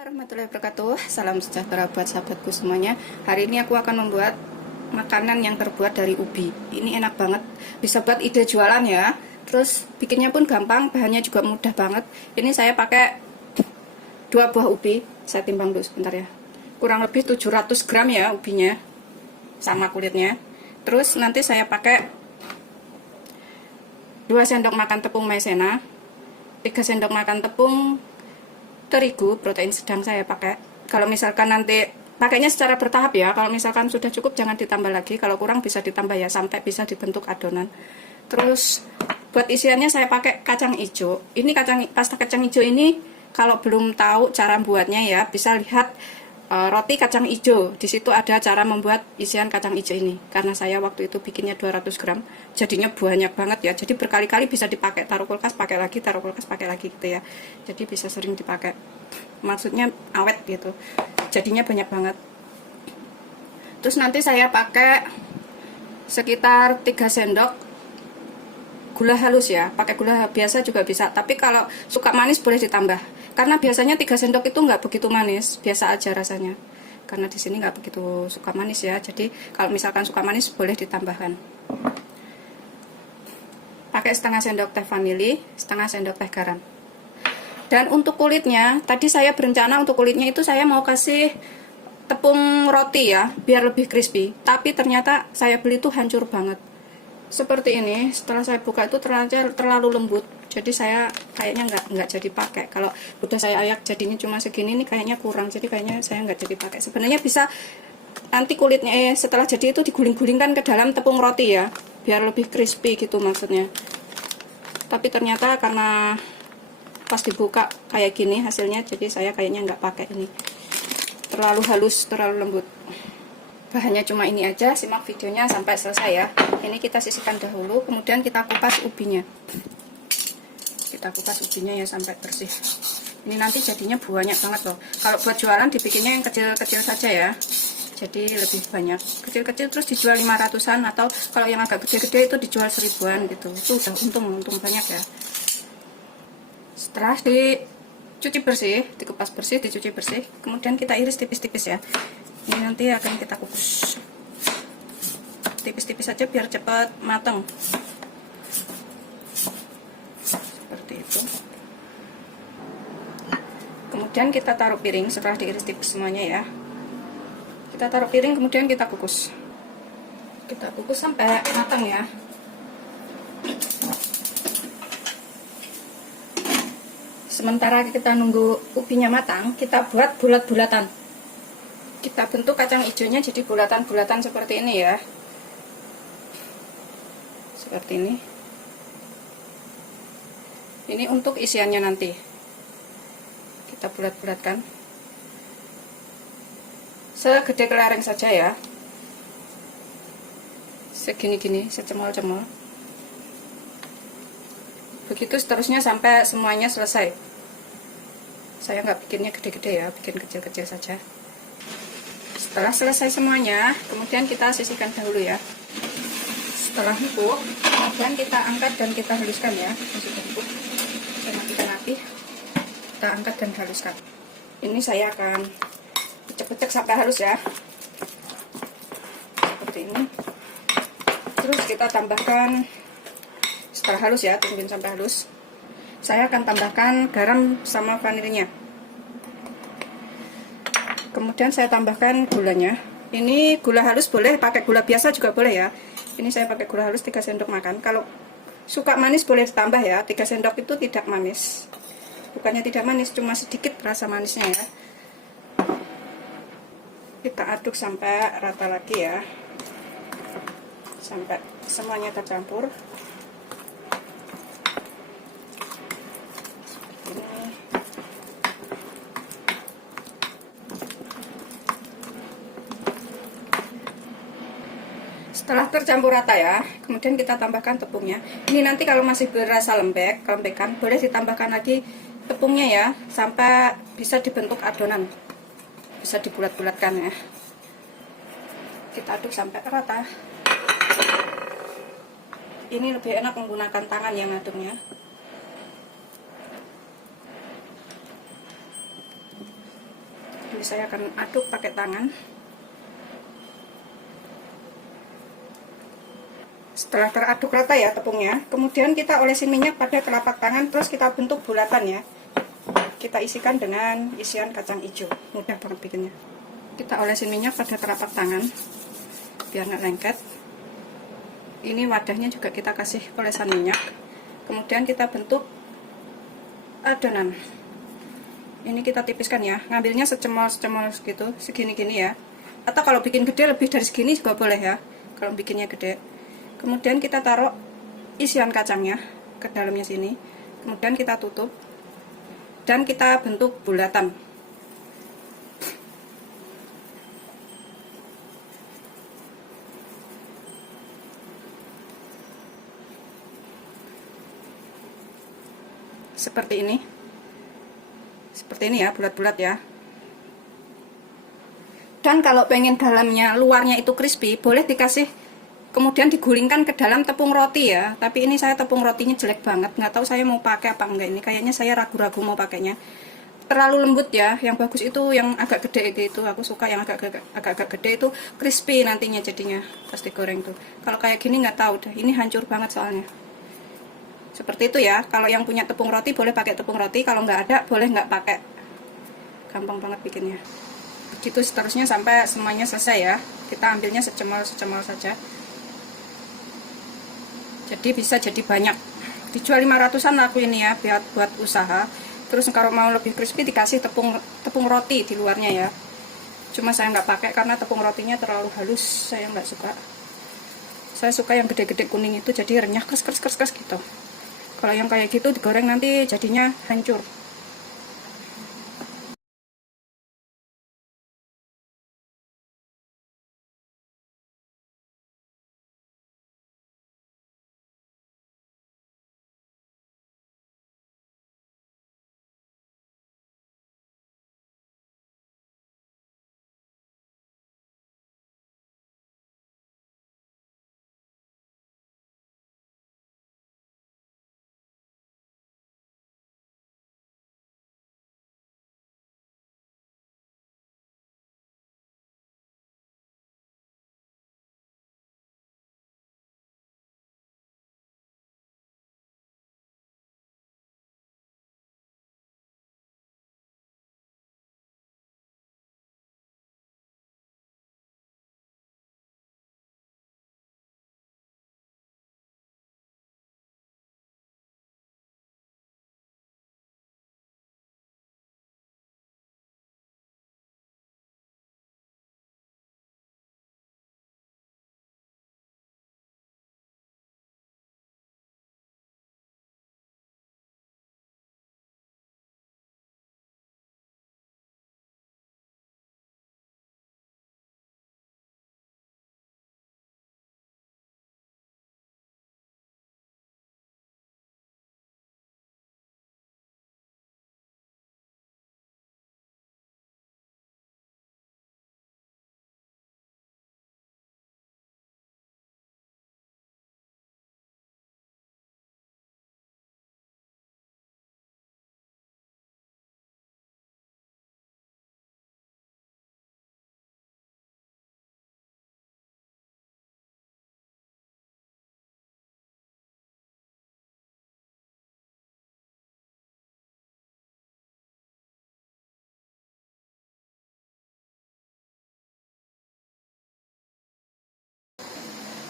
Warahmatullahi wabarakatuh. Salam sejahtera buat sahabatku semuanya. Hari ini aku akan membuat makanan yang terbuat dari ubi. Ini enak banget, bisa buat ide jualan ya. Terus bikinnya pun gampang, bahannya juga mudah banget. Ini saya pakai 2 buah ubi. Saya timbang dulu sebentar ya. Kurang lebih 700 gram ya ubinya, sama kulitnya. Terus nanti saya pakai 2 sendok makan tepung maizena, 3 sendok makan tepung terigu, protein sedang saya pakai. Kalau misalkan nanti pakainya secara bertahap ya, kalau misalkan sudah cukup jangan ditambah lagi, kalau kurang bisa ditambah ya, sampai bisa dibentuk adonan. Terus buat isiannya saya pakai kacang hijau. Ini pasta kacang hijau ini kalau belum tahu cara buatnya ya, bisa lihat roti kacang hijau. Di situ ada cara membuat isian kacang hijau ini. Karena saya waktu itu bikinnya 200 gram, jadinya banyak banget ya. Jadi berkali-kali bisa dipakai, taruh kulkas pakai lagi, taruh kulkas pakai lagi gitu ya. Jadi bisa sering dipakai. Maksudnya awet gitu. Jadinya banyak banget. Terus nanti saya pakai sekitar 3 sendok gula halus ya. Pakai gula biasa juga bisa, tapi kalau suka manis boleh ditambah. Karena biasanya 3 sendok itu nggak begitu manis, biasa aja rasanya. Karena di sini nggak begitu suka manis ya. Jadi kalau misalkan suka manis boleh ditambahkan. Pakai setengah sendok teh vanili, setengah sendok teh garam. Dan untuk kulitnya, tadi saya berencana untuk kulitnya itu saya mau kasih tepung roti ya, biar lebih crispy. Tapi ternyata saya beli itu hancur banget. Seperti ini, setelah saya buka itu terlalu lembut. Jadi saya kayaknya nggak jadi pakai. Kalau udah saya ayak jadinya cuma segini, ini kayaknya kurang. Jadi kayaknya saya nggak jadi pakai. Sebenarnya bisa nanti kulitnya setelah jadi itu diguling-gulingkan ke dalam tepung roti ya, biar lebih crispy gitu maksudnya. Tapi ternyata karena pas dibuka kayak gini hasilnya, jadi saya kayaknya nggak pakai ini. Terlalu halus, terlalu lembut. Bahannya cuma ini aja, simak videonya sampai selesai ya. Ini kita sisihkan dahulu, kemudian kita kupas ubinya. Kita kupas ubinya ya sampai bersih. Ini nanti jadinya banyak banget loh. Kalau buat jualan dibikinnya yang kecil-kecil saja ya. Jadi lebih banyak. Kecil-kecil terus dijual 500-an, atau kalau yang agak gede-gede itu dijual 1000-an gitu. Itu udah untung banyak ya. Setelah dicuci bersih, dikupas bersih, dicuci bersih, kemudian kita iris tipis-tipis ya. Ini nanti akan kita kukus tipis-tipis saja biar cepat matang. Seperti itu. Kemudian kita taruh piring setelah diiris tipis semuanya ya. Kita taruh piring, kemudian kita kukus. Kita kukus sampai matang ya. Sementara kita nunggu ubinya matang, kita buat bulat-bulatan. Kita bentuk kacang hijaunya jadi bulatan-bulatan seperti ini ya. Seperti ini. Ini untuk isiannya nanti. Kita bulat-bulatkan. Segede kelereng saja ya. Segini-gini, secemol-cemol. Begitu seterusnya sampai semuanya selesai. Saya nggak bikinnya gede-gede ya, bikin kecil-kecil saja. Setelah selesai semuanya, kemudian kita sisihkan dahulu ya. Setelah empuk, kemudian kita angkat dan kita haluskan ya. Sudah empuk, kita matikan api, kita angkat dan haluskan. Ini saya akan pecek-pecek sampai halus ya, seperti ini. Terus kita tambahkan, setelah halus ya, tungguin sampai halus. Saya akan tambahkan garam sama vanilinya. Kemudian saya tambahkan gulanya. Ini gula halus boleh, pakai gula biasa juga boleh ya. Ini saya pakai gula halus 3 sendok makan. Kalau suka manis boleh ditambah ya. 3 sendok itu tidak manis. Bukannya tidak manis, cuma sedikit rasa manisnya ya. Kita aduk sampai rata lagi ya. Sampai semuanya tercampur. Setelah tercampur rata ya, kemudian kita tambahkan tepungnya. Ini nanti kalau masih berasa kelembekan, boleh ditambahkan lagi tepungnya ya, sampai bisa dibentuk adonan, bisa dibulat-bulatkan ya. Kita aduk sampai rata. Ini lebih enak menggunakan tangan yang ngaduknya. Jadi saya akan aduk pakai tangan. Setelah teraduk rata ya tepungnya, kemudian kita olesin minyak pada telapak tangan, terus kita bentuk bulatan ya. Kita isikan dengan isian kacang hijau. Mudah banget bikinnya. Kita olesin minyak pada telapak tangan biar nggak lengket. Ini wadahnya juga kita kasih olesan minyak. Kemudian kita bentuk adonan. Ini kita tipiskan ya, ngambilnya secemol-secemol gitu, segini-gini ya. Atau kalau bikin gede lebih dari segini juga boleh ya, kalau bikinnya gede. Kemudian kita taruh isian kacangnya ke dalamnya sini. Kemudian kita tutup dan kita bentuk bulatan. Seperti ini. Seperti ini ya, bulat-bulat ya. Dan kalau pengen dalamnya, luarnya itu crispy, boleh dikasih, kemudian digulingkan ke dalam tepung roti ya. Tapi ini saya tepung rotinya jelek banget, nggak tahu saya mau pakai apa enggak ini. Kayaknya saya ragu-ragu mau pakainya. Terlalu lembut ya, yang bagus itu yang agak gede gitu. Aku suka yang agak gede itu crispy nantinya jadinya pas digoreng tuh. Kalau kayak gini nggak tahu deh, ini hancur banget soalnya. Seperti itu ya. Kalau yang punya tepung roti boleh pakai tepung roti, kalau nggak ada boleh nggak pakai. Gampang banget bikinnya. Begitu seterusnya sampai semuanya selesai ya. Kita ambilnya secemol-secemol saja. Jadi bisa jadi banyak. Dijual 500-an aku ini ya, buat usaha. Terus kalau mau lebih crispy dikasih tepung roti di luarnya ya. Cuma saya nggak pakai karena tepung rotinya terlalu halus, saya nggak suka. Saya suka yang gede-gede kuning itu, jadi renyah kres gitu. Kalau yang kayak gitu digoreng nanti jadinya hancur.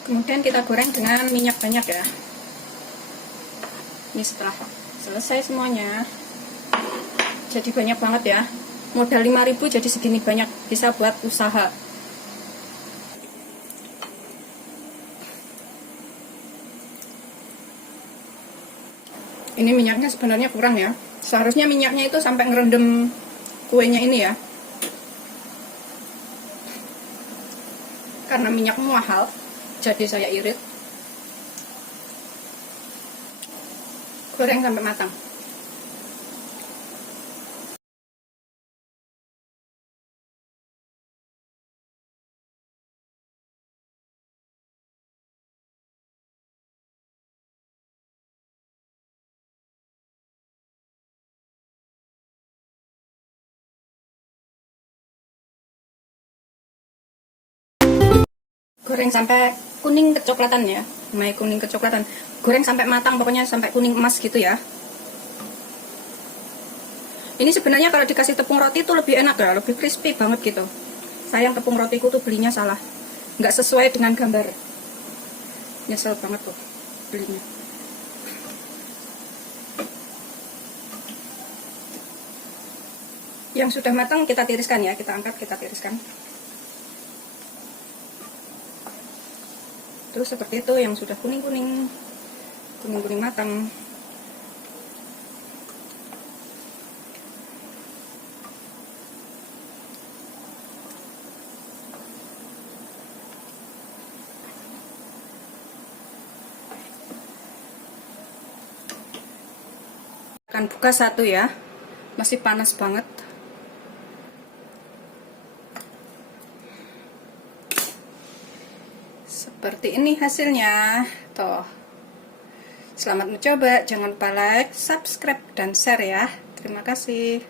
Kemudian kita goreng dengan minyak banyak ya. Ini setelah selesai semuanya, jadi banyak banget ya. Modal 5.000 jadi segini banyak, bisa buat usaha. Ini minyaknya sebenarnya kurang ya. Seharusnya minyaknya itu sampai ngerendam kuenya ini ya. Karena minyak mahal, jadi saya irit. Goreng sampai matang. Goreng sampai kuning kecoklatan ya, mulai kuning kecoklatan. Goreng sampai matang, pokoknya sampai kuning emas gitu ya. Ini sebenarnya kalau dikasih tepung roti itu lebih enak ya, lebih crispy banget gitu. Sayang tepung rotiku tuh belinya salah, nggak sesuai dengan gambar. Nyesel banget tuh belinya. Yang sudah matang kita tiriskan ya, kita angkat, kita tiriskan. Terus seperti itu yang sudah kuning-kuning matang. Akan buka satu ya, masih panas banget. Seperti ini hasilnya. Tuh. Selamat mencoba, jangan lupa like, subscribe, dan share ya. Terima kasih.